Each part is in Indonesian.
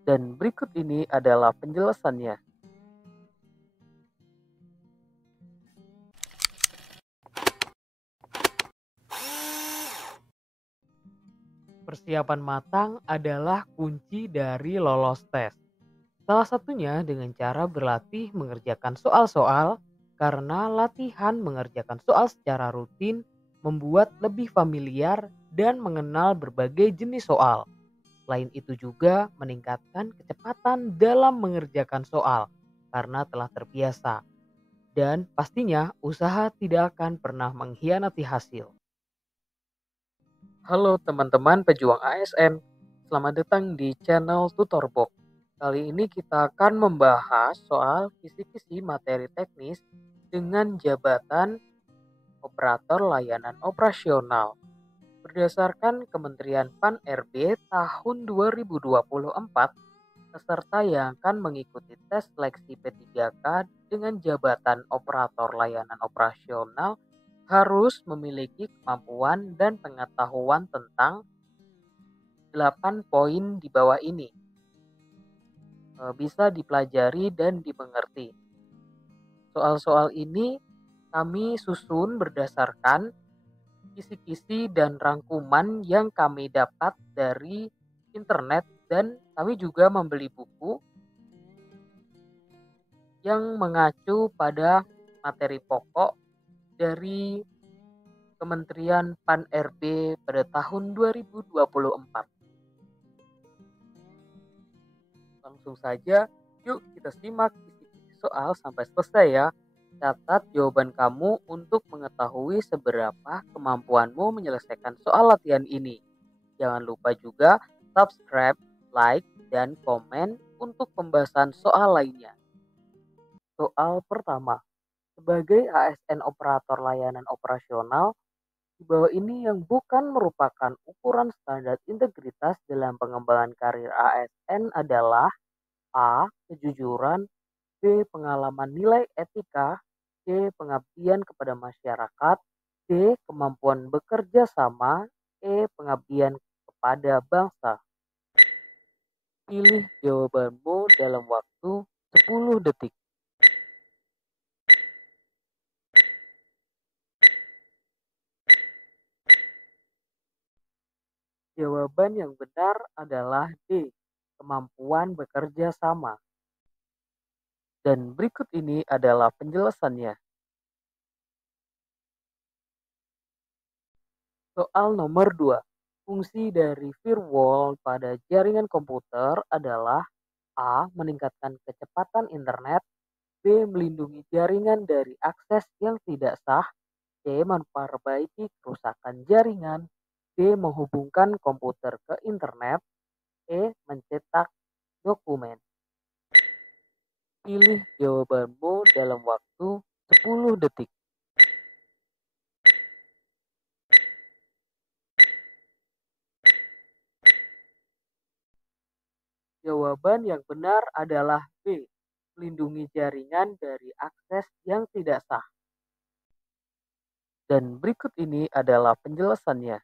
Dan berikut ini adalah penjelasannya. Persiapan matang adalah kunci dari lolos tes. Salah satunya dengan cara berlatih mengerjakan soal-soal, karena latihan mengerjakan soal secara rutin membuat lebih familiar dan mengenal berbagai jenis soal. Selain itu juga meningkatkan kecepatan dalam mengerjakan soal karena telah terbiasa. Dan pastinya usaha tidak akan pernah mengkhianati hasil. Halo teman-teman pejuang ASN, selamat datang di channel Tutorbox. Kali ini kita akan membahas soal kisi-kisi materi teknis dengan jabatan operator layanan operasional. Berdasarkan Kementerian PAN-RB tahun 2024, peserta yang akan mengikuti tes seleksi P3K dengan jabatan operator layanan operasional harus memiliki kemampuan dan pengetahuan tentang 8 poin di bawah ini. Bisa dipelajari dan dimengerti. Soal-soal ini kami susun berdasarkan kisi-kisi dan rangkuman yang kami dapat dari internet, dan kami juga membeli buku yang mengacu pada materi pokok dari Kementerian PAN-RB pada tahun 2024. Langsung saja, yuk kita simak kisi-kisi soal sampai selesai ya. Catat jawaban kamu untuk mengetahui seberapa kemampuanmu menyelesaikan soal latihan ini. Jangan lupa juga subscribe, like, dan komen untuk pembahasan soal lainnya. Soal pertama, sebagai ASN operator layanan operasional, di bawah ini yang bukan merupakan ukuran standar integritas dalam pengembangan karir ASN adalah: A. Kejujuran, B. Pengalaman nilai etika, C. Pengabdian kepada masyarakat, D. Kemampuan bekerja sama, E. Pengabdian kepada bangsa. Pilih jawabanmu dalam waktu 10 detik. Jawaban yang benar adalah D. Kemampuan bekerja sama. Dan berikut ini adalah penjelasannya. Soal nomor 2. Fungsi dari firewall pada jaringan komputer adalah: A. Meningkatkan kecepatan internet, B. Melindungi jaringan dari akses yang tidak sah, C. Memperbaiki kerusakan jaringan, D. Menghubungkan komputer ke internet, E. Mencetak dokumen. Pilih jawabanmu dalam waktu 10 detik. Jawaban yang benar adalah B. Melindungi jaringan dari akses yang tidak sah. Dan berikut ini adalah penjelasannya.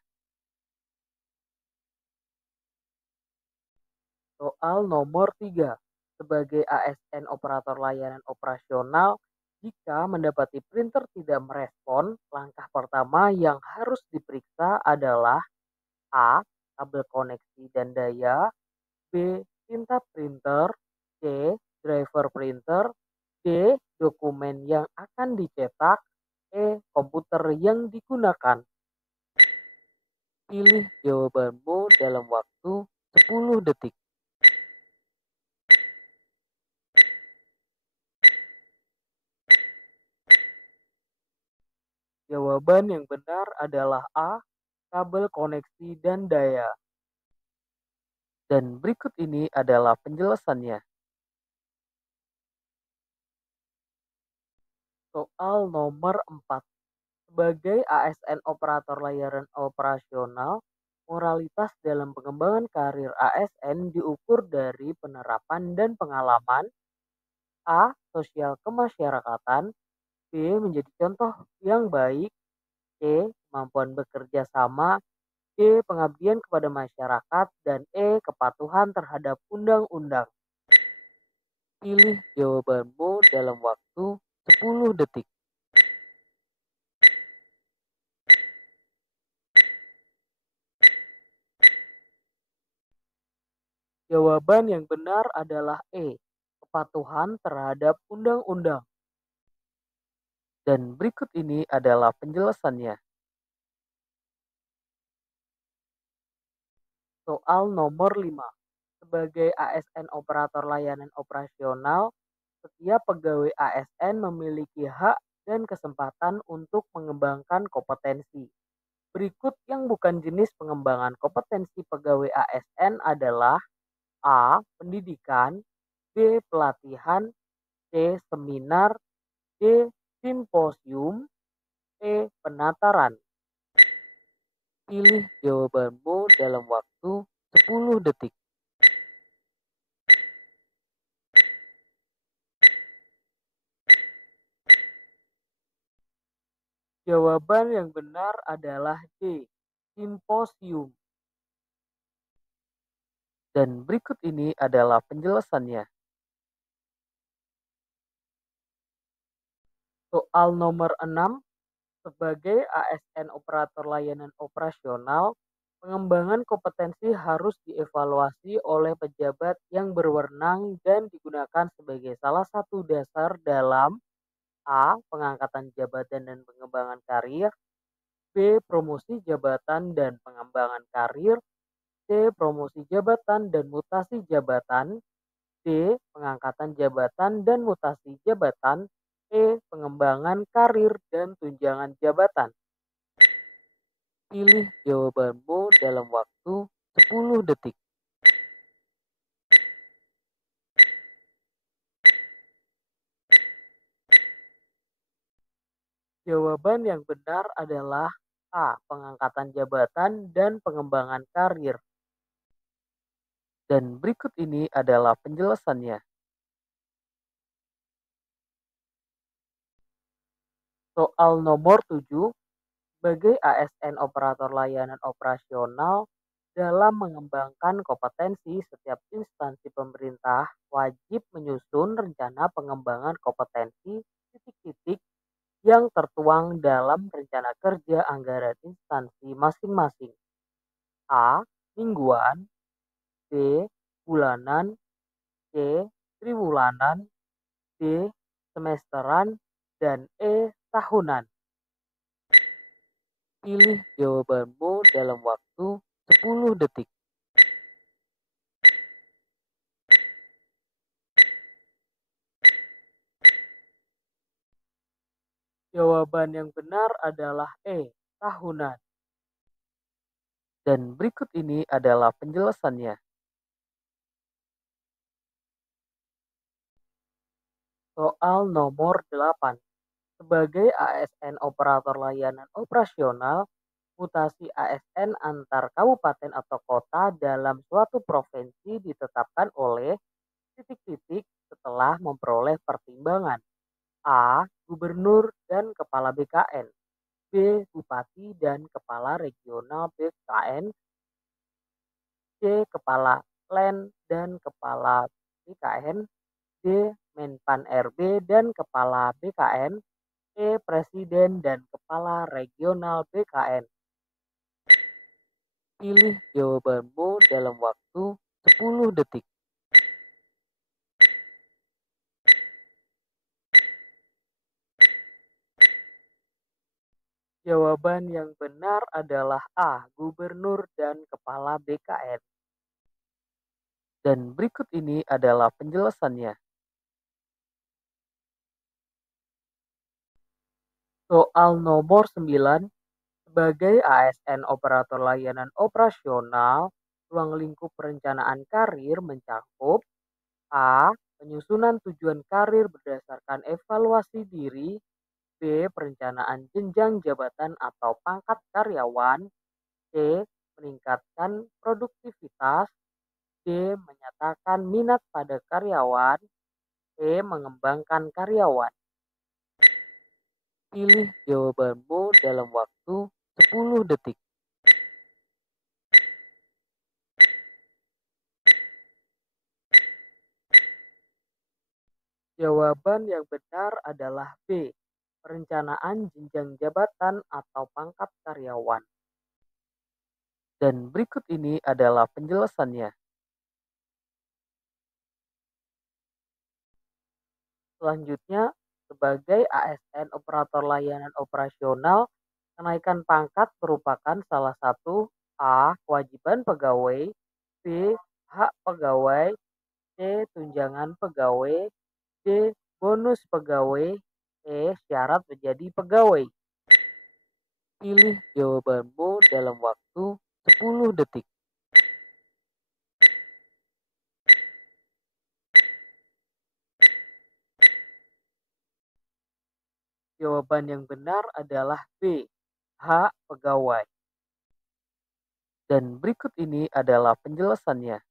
Soal nomor 3. Sebagai ASN operator layanan operasional, jika mendapati printer tidak merespon, langkah pertama yang harus diperiksa adalah: A. Kabel koneksi dan daya, B. Tinta printer, C. Driver printer, D. Dokumen yang akan dicetak, E. Komputer yang digunakan. Pilih jawabanmu dalam waktu 10 detik. Jawaban yang benar adalah A. Kabel koneksi dan daya. Dan berikut ini adalah penjelasannya. Soal nomor 4. Sebagai ASN operator layanan operasional, moralitas dalam pengembangan karir ASN diukur dari penerapan dan pengalaman: A. Sosial kemasyarakatan, B. Menjadi contoh yang baik, C. Kemampuan bekerja sama, D. Pengabdian kepada masyarakat, dan E. Kepatuhan terhadap undang-undang. Pilih jawabanmu dalam waktu 10 detik. Jawaban yang benar adalah E. Kepatuhan terhadap undang-undang. Dan berikut ini adalah penjelasannya. Soal nomor 5. Sebagai ASN operator layanan operasional, setiap pegawai ASN memiliki hak dan kesempatan untuk mengembangkan kompetensi. Berikut yang bukan jenis pengembangan kompetensi pegawai ASN adalah A. Pendidikan, B. Pelatihan, C. Seminar, D. Simposium, E. Penataran. Pilih jawabanmu dalam waktu 10 detik. Jawaban yang benar adalah D. Simposium. Dan berikut ini adalah penjelasannya. Soal nomor 6. Sebagai ASN operator layanan operasional, pengembangan kompetensi harus dievaluasi oleh pejabat yang berwenang dan digunakan sebagai salah satu dasar dalam A. Pengangkatan jabatan dan pengembangan karir, B. Promosi jabatan dan pengembangan karir, C. Promosi jabatan dan mutasi jabatan, D. Pengangkatan jabatan dan mutasi jabatan, E. Pengembangan karir dan tunjangan jabatan. Pilih jawabanmu dalam waktu 10 detik. Jawaban yang benar adalah A. Pengangkatan jabatan dan pengembangan karir. Dan berikut ini adalah penjelasannya. Soal nomor 7. Sebagai ASN operator layanan operasional, dalam mengembangkan kompetensi, setiap instansi pemerintah wajib menyusun rencana pengembangan kompetensi titik-titik yang tertuang dalam rencana kerja anggaran instansi masing-masing. A. Mingguan, B. Bulanan, C. Triwulan, D. Semesteran, dan E. Tahunan. Pilih jawabanmu dalam waktu 10 detik. Jawaban yang benar adalah E. Tahunan. Dan berikut ini adalah penjelasannya. Soal nomor 8. Sebagai ASN operator layanan operasional, mutasi ASN antar kabupaten atau kota dalam suatu provinsi ditetapkan oleh titik-titik setelah memperoleh pertimbangan A. Gubernur dan Kepala BKN, B. Bupati dan Kepala Regional BKN, C. Kepala Len dan Kepala BKN, D. Menpan RB dan Kepala BKN, E. Presiden dan Kepala Regional BKN. Pilih jawabanmu dalam waktu 10 detik. Jawaban yang benar adalah A. Gubernur dan Kepala BKN. Dan berikut ini adalah penjelasannya. Soal nomor 9. Sebagai ASN operator layanan operasional, ruang lingkup perencanaan karir mencakup A. Penyusunan tujuan karir berdasarkan evaluasi diri, B. Perencanaan jenjang jabatan atau pangkat karyawan, C. Meningkatkan produktivitas, D. Menyatakan minat pada karyawan, E. Mengembangkan karyawan. Pilih jawabanmu dalam waktu 10 detik. Jawaban yang benar adalah B. Perencanaan jenjang jabatan atau pangkat karyawan. Dan berikut ini adalah penjelasannya. Selanjutnya, sebagai ASN operator layanan operasional, kenaikan pangkat merupakan salah satu A. Kewajiban pegawai, B. Hak pegawai, C. Tunjangan pegawai, D. Bonus pegawai, E. Syarat menjadi pegawai. Pilih jawabanmu dalam waktu 10 detik. Jawaban yang benar adalah B. Hak pegawai. Dan berikut ini adalah penjelasannya.